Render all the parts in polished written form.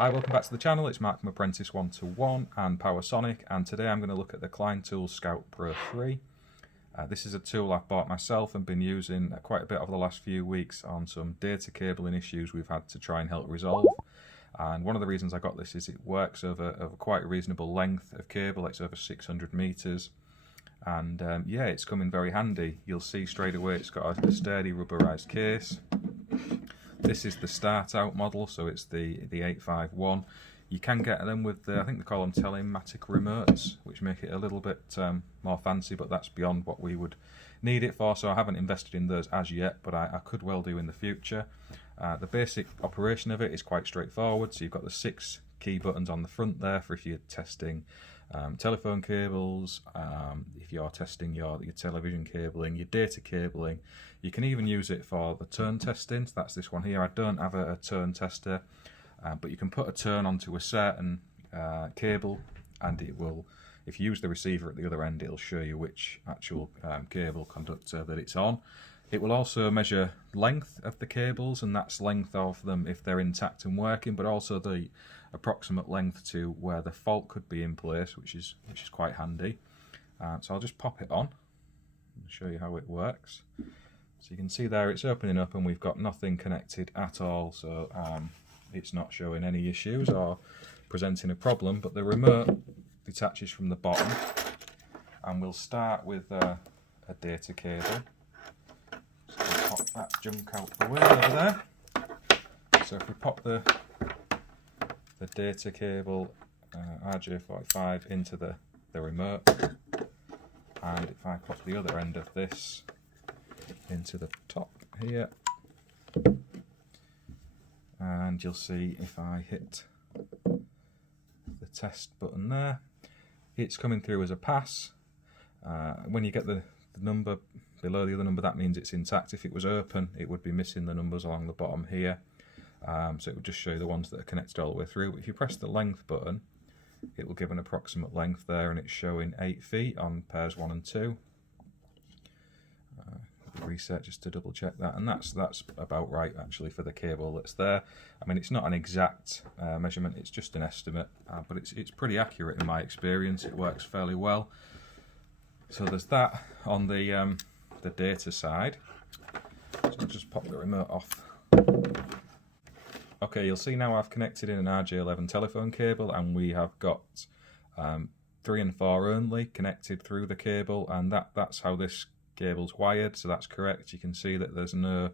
Hi, welcome back to the channel. It's Mark from Apprentice 121 and PowerSonic, and today I'm going to look at the Klein Tools Scout Pro 3. This is a tool I've bought myself and been using quite a bit over the last few weeks on some data cabling issues we've had to try and help resolve. And one of the reasons I got this is it works over quite a reasonable length of cable. It's over 600 meters, and yeah, it's come in very handy. You'll see straight away it's got a sturdy rubberized case. This is the start out model, so it's the 851. You can get them with I think they call them telematic remotes, which make it a little bit more fancy, but that's beyond what we would need it for, so I haven't invested in those as yet, but I could well do in the future. The basic operation of it is quite straightforward. So you've got the 6 key buttons on the front there for if you're testing telephone cables, if you're testing your television cabling, your data cabling. You can even use it for the turn testing. So that's this one here. I don't have a turn tester, but you can put a turn onto a certain cable, and it will, if you use the receiver at the other end, it'll show you which actual cable conductor that it's on. It will also measure length of the cables, and that's length of them if they're intact and working, but also the approximate length to where the fault could be in place, which is quite handy. So I'll just pop it on and show you how it works. So you can see there it's opening up and we've got nothing connected at all, so it's not showing any issues or presenting a problem, but the remote detaches from the bottom, and we'll start with a data cable. So we'll pop that junk out the way over there. So if we pop the data cable RJ45 into the remote, and if I pop the other end of this into the top here, and you'll see if I hit the test button there, it's coming through as a pass. When you get the number below the other number, that means it's intact. If it was open, it would be missing the numbers along the bottom here. So it will just show you the ones that are connected all the way through. If you press the length button, it will give an approximate length there, and it's showing 8 feet on pairs 1 and 2. Reset just to double check that, and that's about right actually for the cable that's there. I mean, it's not an exact measurement, it's just an estimate, but it's pretty accurate in my experience. It works fairly well. So there's that on the data side. So I'll just pop the remote off. Okay, you'll see now I've connected in an RJ11 telephone cable, and we have got 3 and 4 only connected through the cable, and that's how this cable's wired, so that's correct. You can see that there's no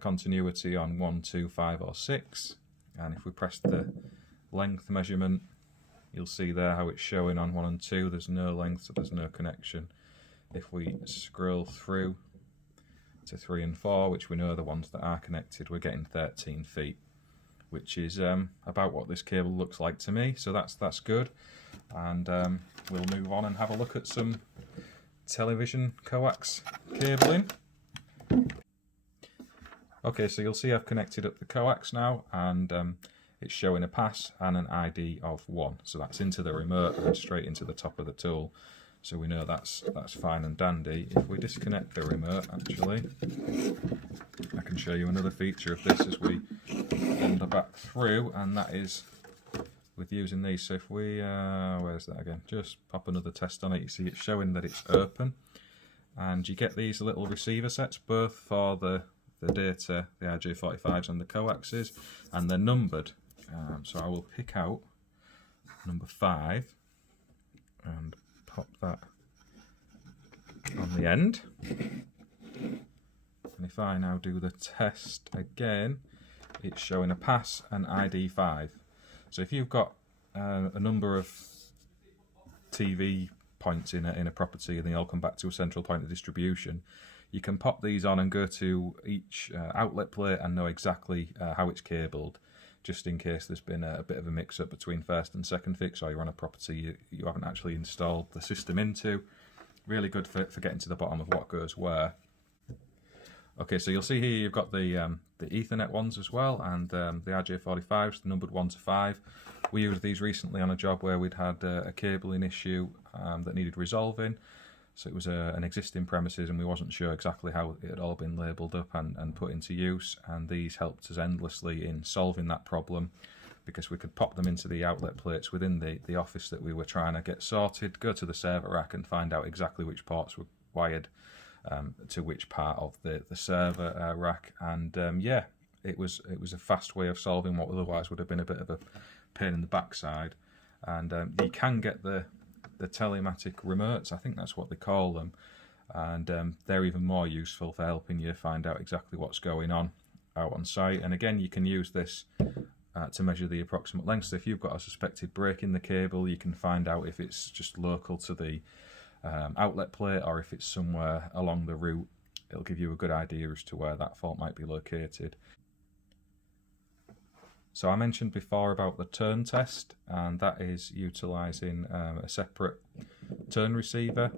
continuity on 1, 2, 5 or 6, and if we press the length measurement, you'll see there how it's showing on 1 and 2 there's no length, so there's no connection. If we scroll through to 3 and 4, which we know are the ones that are connected, we're getting 13 feet, which is about what this cable looks like to me, so that's good. And we'll move on and have a look at some television coax cabling. Okay, so you'll see I've connected up the coax now, and it's showing a pass and an ID of 1, so that's into the remote and straight into the top of the tool, so we know that's fine and dandy. If we disconnect the remote, actually, I can show you another feature of this as we wander back through, and that is with using these. So if we, where's that again? Just pop another test on it. You see it's showing that it's open, and you get these little receiver sets, both for the data, the RJ45s and the coaxes, and they're numbered. So I will pick out number 5 and pop that on the end. And if I now do the test again, it's showing a pass and ID 5. So if you've got a number of TV points in a property and they all come back to a central point of distribution, you can pop these on and go to each outlet plate and know exactly how it's cabled, just in case there's been a bit of a mix-up between first and second fix, or you're on a property you haven't actually installed the system into. Really good for getting to the bottom of what goes where. Okay, so you'll see here you've got the Ethernet ones as well, and the RJ45s, the numbered 1 to 5. We used these recently on a job where we'd had a cabling issue that needed resolving. So it was an existing premises, and we wasn't sure exactly how it had all been labelled up and put into use, and these helped us endlessly in solving that problem. because we could pop them into the outlet plates within the office that we were trying to get sorted, go to the server rack and find out exactly which ports were wired to which part of the server rack. And yeah, it was a fast way of solving what otherwise would have been a bit of a pain in the backside. And you can get the telematic remotes, I think that's what they call them, and they're even more useful for helping you find out exactly what's going on out on site. And again, you can use this to measure the approximate length. So if you've got a suspected break in the cable, you can find out if it's just local to the outlet plate or if it's somewhere along the route. It'll give you a good idea as to where that fault might be located. So I mentioned before about the turn test, and that is utilising a separate turn receiver,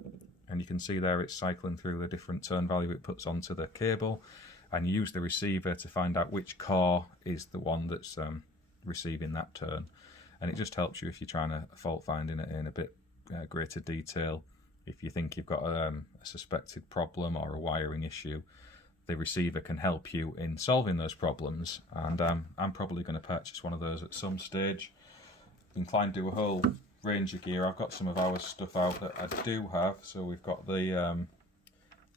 and you can see there it's cycling through the different turn value it puts onto the cable, and you use the receiver to find out which core is the one that's receiving that turn. And it just helps you if you're trying to fault find in a bit greater detail. If you think you've got a suspected problem or a wiring issue, the receiver can help you in solving those problems. And I'm probably going to purchase one of those at some stage. Klein do a whole range of gear. I've got some of our stuff out that I do have. So we've got the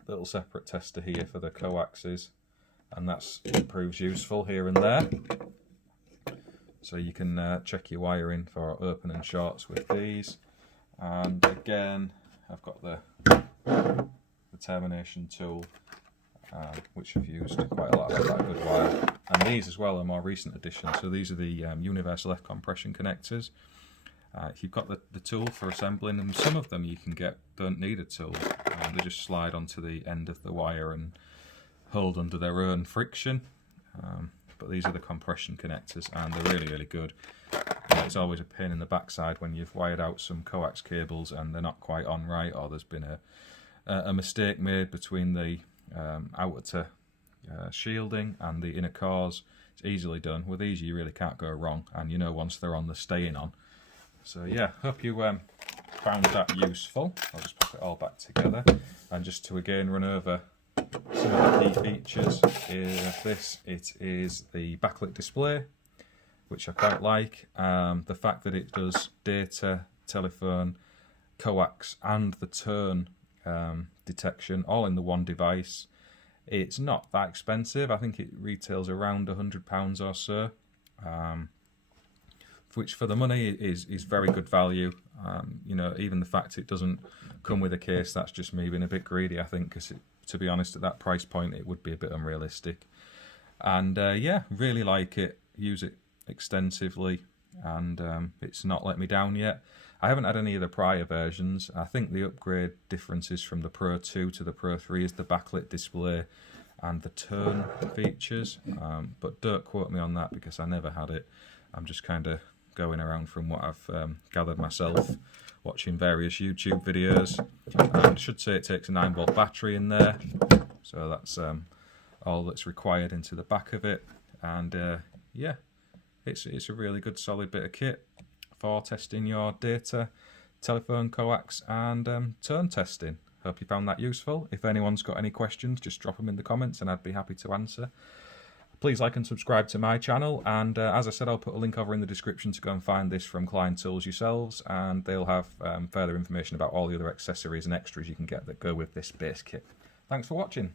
little separate tester here for the coaxes, and it proves useful here and there. So you can check your wiring for open and shorts with these. And again, I've got the termination tool, which I've used quite a lot. I've got a good while. And these as well are more recent additions. So these are the universal F compression connectors. If you've got the tool for assembling them, some of them you can get don't need a tool. They just slide onto the end of the wire and hold under their own friction. But these are the compression connectors, and they're really, really good. It's always a pain in the backside when you've wired out some coax cables and they're not quite on right, or there's been a mistake made between the outer shielding and the inner cores. It's easily done. With these you really can't go wrong, and you know once they're on, they're staying on. So yeah, hope you found that useful. I'll just put it all back together, and just to again run over some of the key features of this. It is the backlit display, which I quite like. The fact that it does data, telephone, coax and the turn detection all in the one device. It's not that expensive. I think it retails around £100 or so, which for the money is very good value. You know, even the fact it doesn't come with a case, that's just me being a bit greedy, I think, because to be honest, at that price point it would be a bit unrealistic. And yeah, really like it, use it extensively, and it's not let me down yet. I haven't had any of the prior versions. I think the upgrade differences from the Pro 2 to the Pro 3 is the backlit display and the turn features, but don't quote me on that because I never had it. I'm just kind of going around from what I've gathered myself, watching various YouTube videos. I should say it takes a 9-volt battery in there, so that's all that's required into the back of it. And yeah, it's a really good solid bit of kit for testing your data, telephone, coax and turn testing. Hope you found that useful. If anyone's got any questions, just drop them in the comments and I'd be happy to answer. Please like and subscribe to my channel, and as I said, I'll put a link over in the description to go and find this from Klein Tools yourselves, and they'll have further information about all the other accessories and extras you can get that go with this base kit. Thanks for watching.